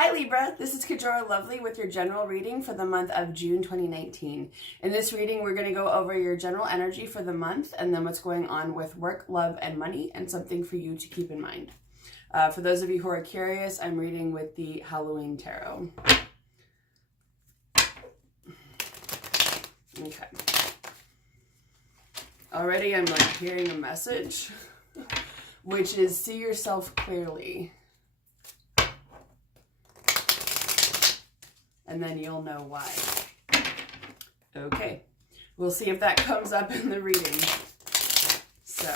Hi Libra, this is Kajora Lovely with your general reading for the month of June 2019. In this reading, we're going to go over your general energy for the month and then what's going on with work, love, and money, and something for you to keep in mind. For those of you who are curious, I'm reading with the Halloween Tarot. Okay. Already I'm hearing a message, which is see yourself clearly. And then you'll know why. Okay, we'll see if that comes up in the reading. So,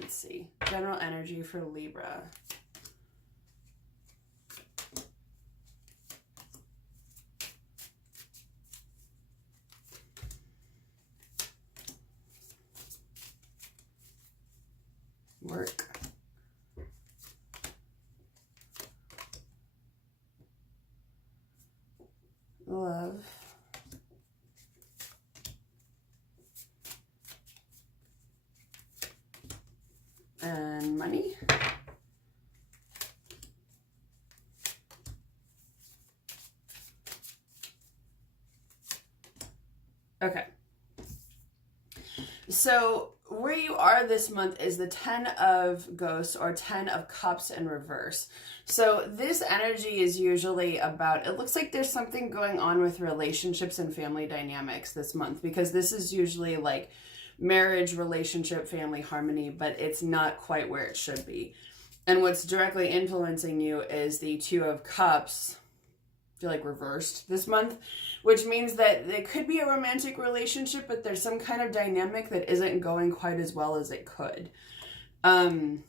let's see. General energy for Libra. Work. Love. And money. Okay. So where you are this month is the 10 of Ghosts or 10 of Cups in reverse. So this energy is usually about, it looks like there's something going on with relationships and family dynamics this month, because this is usually like marriage, relationship, family harmony, but it's not quite where it should be. And what's directly influencing you is the 2 of Cups, I feel like reversed this month, which means that it could be a romantic relationship, but there's some kind of dynamic that isn't going quite as well as it could. And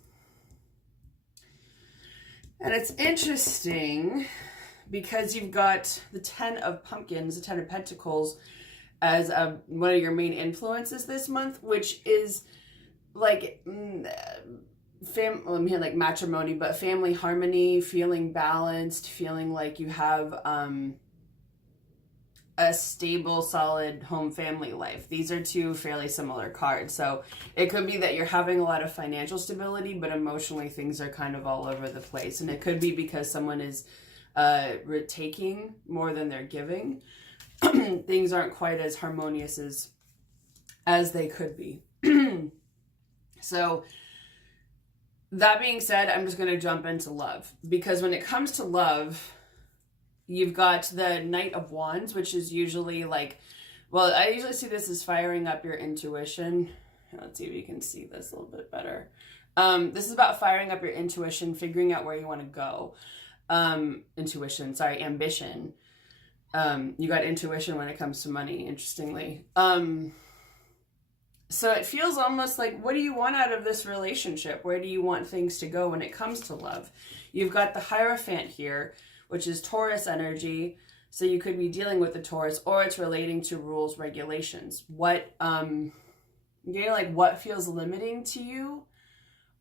it's interesting because you've got the 10 of Pumpkins, the 10 of Pentacles, as one of your main influences this month, which is like I'm here like matrimony, but family harmony, feeling balanced, feeling like you have a stable, solid home family life. These are two fairly similar cards. So it could be that you're having a lot of financial stability, but emotionally things are kind of all over the place. And it could be because someone is taking more than they're giving. Things aren't quite as harmonious as they could be. So that being said, I'm just going to jump into love, because when it comes to love, you've got the Knight of Wands, which is usually like, well, I usually see this as firing up your intuition. Let's see if you can see this a little bit better. This is about firing up your intuition, figuring out where you want to go. Ambition. You got intuition when it comes to money, interestingly. So it feels almost like, what do you want out of this relationship? Where do you want things to go when it comes to love? You've got the Hierophant here, which is Taurus energy. So you could be dealing with the Taurus, or it's relating to rules, regulations. What, what feels limiting to you?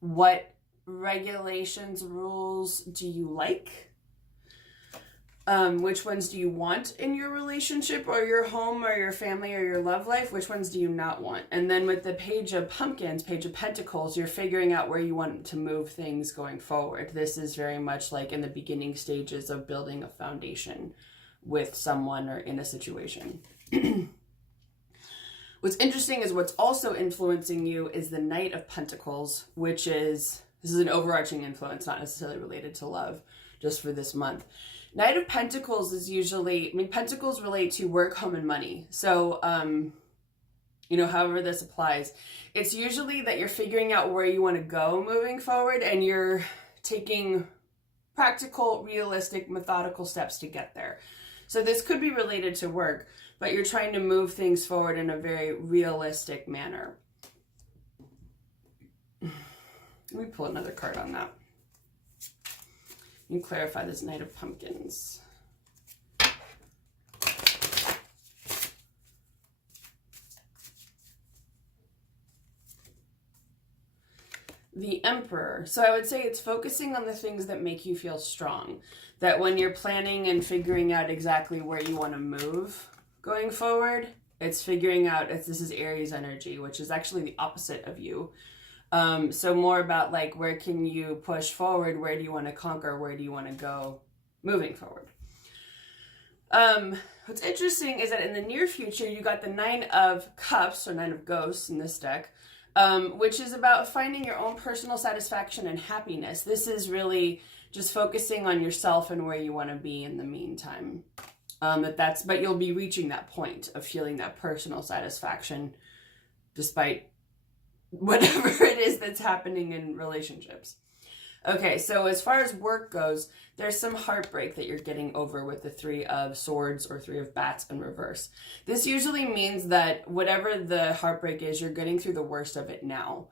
What regulations, rules do you like? Which ones do you want in your relationship or your home or your family or your love life? Which ones do you not want? And then with the Page of Pumpkins, Page of Pentacles, you're figuring out where you want to move things going forward. This is very much like in the beginning stages of building a foundation with someone or in a situation. What's interesting is what's also influencing you is the Knight of Pentacles, which is, this is an overarching influence, not necessarily related to love, just for this month. Knight of Pentacles is usually, Pentacles relate to work, home, and money. So, however this applies, it's usually that you're figuring out where you want to go moving forward, and you're taking practical, realistic, methodical steps to get there. So this could be related to work, but you're trying to move things forward in a very realistic manner. Let me pull another card on that. You can clarify this Knight of Pumpkins. The Emperor. So I would say it's focusing on the things that make you feel strong. That when you're planning and figuring out exactly where you want to move going forward, it's figuring out, this is Aries energy, which is actually the opposite of you. So more about like, where can you push forward? Where do you want to conquer? Where do you want to go moving forward. What's interesting is that in the near future, you got the 9 of Cups, or 9 of Ghosts in this deck, which is about finding your own personal satisfaction and happiness. This is really just focusing on yourself and where you want to be in the meantime. But you'll be reaching that point of feeling that personal satisfaction despite whatever it is that's happening in relationships. Okay, so as far as work goes, there's some heartbreak that you're getting over with the 3 of Swords or 3 of Bats in reverse. This usually means that whatever the heartbreak is, you're getting through the worst of it now.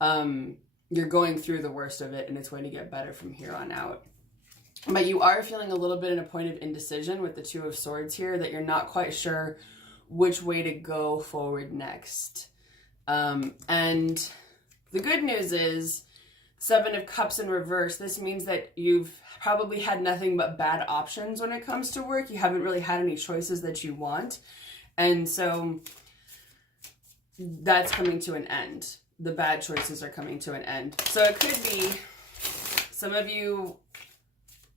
You're going through the worst of it, and it's going to get better from here on out. But you are feeling a little bit in a point of indecision with the 2 of Swords here, that you're not quite sure which way to go forward next. And the good news is 7 of Cups in reverse. This means that you've probably had nothing but bad options when it comes to work. You haven't really had any choices that you want. And so that's coming to an end. The bad choices are coming to an end. So it could be some of you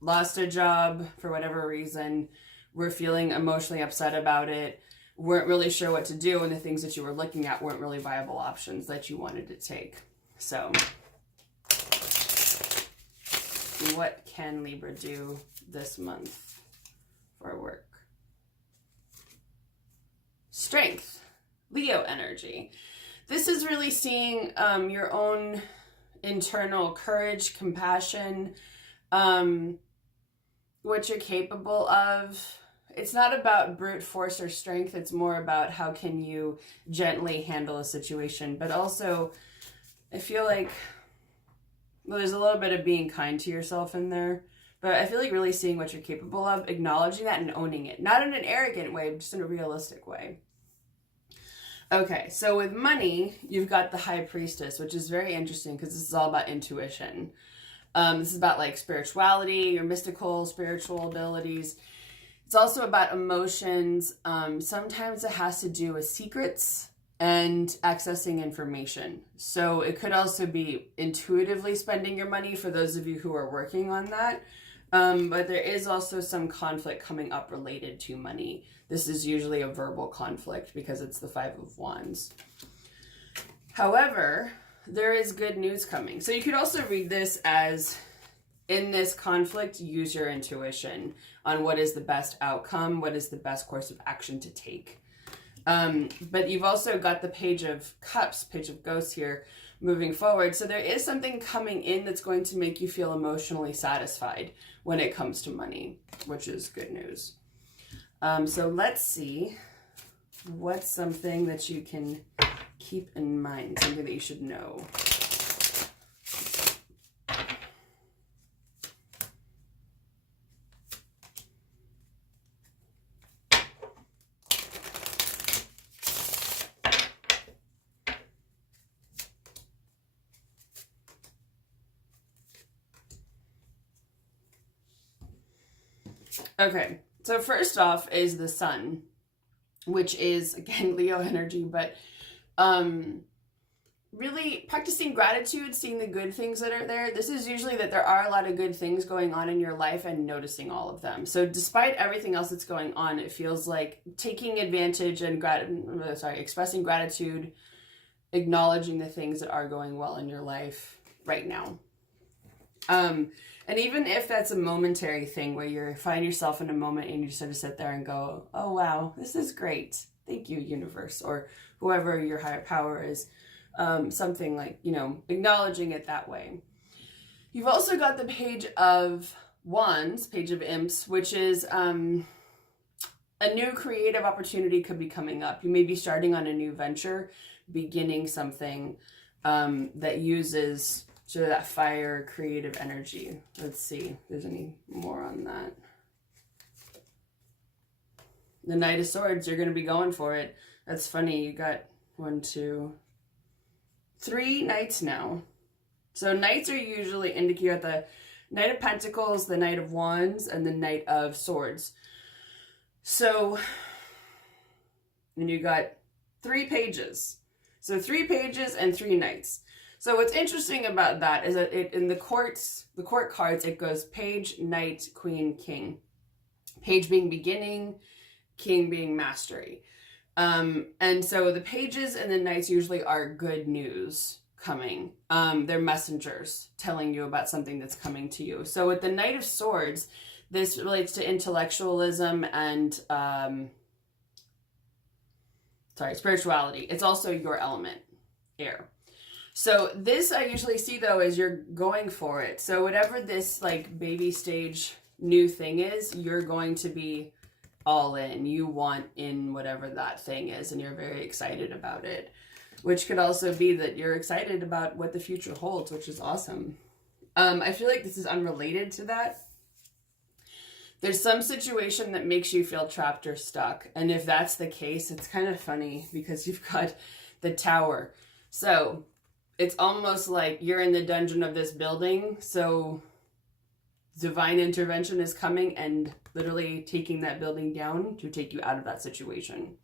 lost a job for whatever reason, were feeling emotionally upset about it, weren't really sure what to do, and the things that you were looking at weren't really viable options that you wanted to take. So what can Libra do this month for work? Strength, Leo energy. This is really seeing your own internal courage, compassion, what you're capable of. It's not about brute force or strength. It's more about how can you gently handle a situation. But also, I feel like, well, there's a little bit of being kind to yourself in there. But I feel like really seeing what you're capable of, acknowledging that and owning it. Not in an arrogant way, but just in a realistic way. Okay, so with money, you've got the High Priestess, which is very interesting because this is all about intuition. This is about like spirituality, your mystical, spiritual abilities. It's also about emotions. Sometimes it has to do with secrets and accessing information. So it could also be intuitively spending your money for those of you who are working on that. But there is also some conflict coming up related to money. This is usually a verbal conflict because it's the 5 of Wands. However, there is good news coming. So you could also read this as, in this conflict, use your intuition on what is the best outcome, what is the best course of action to take. But you've also got the Page of Cups, Page of Ghosts here, moving forward. So there is something coming in that's going to make you feel emotionally satisfied when it comes to money, which is good news. So let's see what's something that you can keep in mind, something that you should know. Okay, so first off is the Sun, which is, again, Leo energy, but really practicing gratitude, seeing the good things that are there. This is usually that there are a lot of good things going on in your life and noticing all of them. So despite everything else that's going on, it feels like taking advantage and expressing gratitude, acknowledging the things that are going well in your life right now. And even if that's a momentary thing where you find yourself in a moment and you sort of sit there and go, oh, wow, this is great. Thank you, universe, or whoever your higher power is. Something like, acknowledging it that way. You've also got the Page of Wands, Page of Imps, which is a new creative opportunity could be coming up. You may be starting on a new venture, beginning something that uses sort of that fire, creative energy. Let's see if there's any more on that. The Knight of Swords, you're going to be going for it. That's funny. You got 1, 2, 3 Knights now. So Knights are usually indicated the Knight of Pentacles, the Knight of Wands, and the Knight of Swords. So, and you got 3 pages. So 3 pages and 3 Knights. So what's interesting about that is that in the court cards, it goes page, knight, queen, king. Page being beginning, king being mastery. And so the pages and the knights usually are good news coming. They're messengers telling you about something that's coming to you. So with the Knight of Swords, this relates to intellectualism and spirituality. It's also your element, air. So this I usually see though as you're going for it. So whatever this like baby stage new thing is, you're going to be all in. You want in whatever that thing is, and you're very excited about it. Which could also be that you're excited about what the future holds, which is awesome. I feel like this is unrelated to that. There's some situation that makes you feel trapped or stuck. And if that's the case, it's kind of funny because you've got the Tower. So it's almost like you're in the dungeon of this building. So divine intervention is coming and literally taking that building down to take you out of that situation.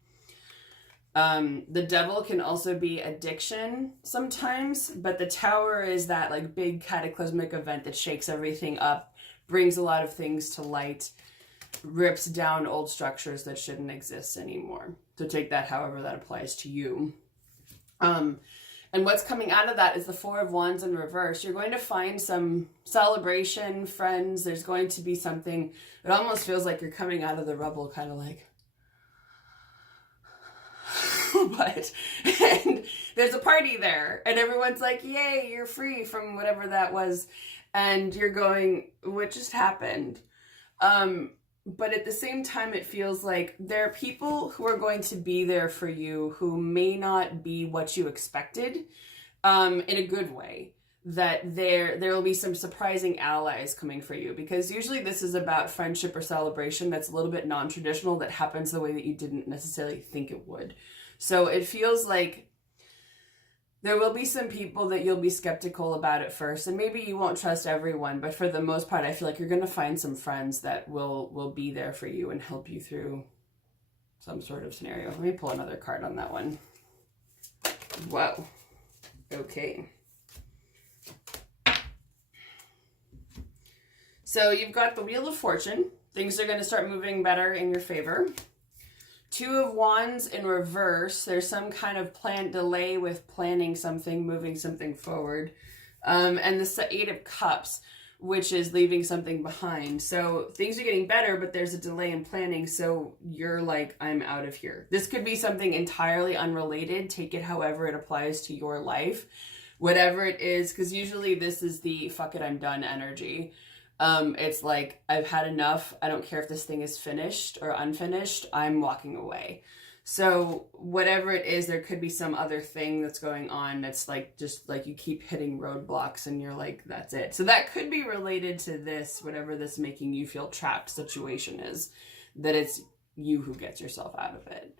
The Devil can also be addiction sometimes, but the Tower is that like big cataclysmic event that shakes everything up, brings a lot of things to light, rips down old structures that shouldn't exist anymore. So take that however that applies to you. And what's coming out of that is the Four of Wands in reverse. You're going to find some celebration, friends. There's going to be something. It almost feels like you're coming out of the rubble, kind of like, but, and there's a party there and everyone's like, yay, you're free from whatever that was. And you're going, what just happened? But at the same time, it feels like there are people who are going to be there for you who may not be what you expected, in a good way. That there will be some surprising allies coming for you, because usually this is about friendship or celebration that's a little bit non-traditional, that happens the way that you didn't necessarily think it would. So it feels like there will be some people that you'll be skeptical about at first, and maybe you won't trust everyone, but for the most part, I feel like you're going to find some friends that will be there for you and help you through some sort of scenario. Let me pull another card on that one. Whoa. Okay. So you've got the Wheel of Fortune. Things are going to start moving better in your favor. Two of Wands in reverse. There's some kind of delay with planning something, moving something forward. And the Eight of Cups, which is leaving something behind. So things are getting better, but there's a delay in planning. So you're like, I'm out of here. This could be something entirely unrelated. Take it however it applies to your life. Whatever it is, because usually this is the fuck it, I'm done energy. It's like, I've had enough. I don't care if this thing is finished or unfinished. I'm walking away. So whatever it is, there could be some other thing that's going on that's like, just like you keep hitting roadblocks and you're like, that's it. So that could be related to this, whatever this making you feel trapped situation is, that it's you who gets yourself out of it.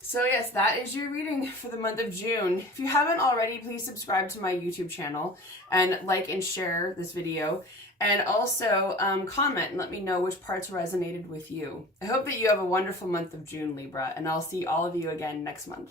So yes, that is your reading for the month of June. If you haven't already, please subscribe to my YouTube channel and like and share this video. And also comment and let me know which parts resonated with you. I hope that you have a wonderful month of June, Libra, and I'll see all of you again next month.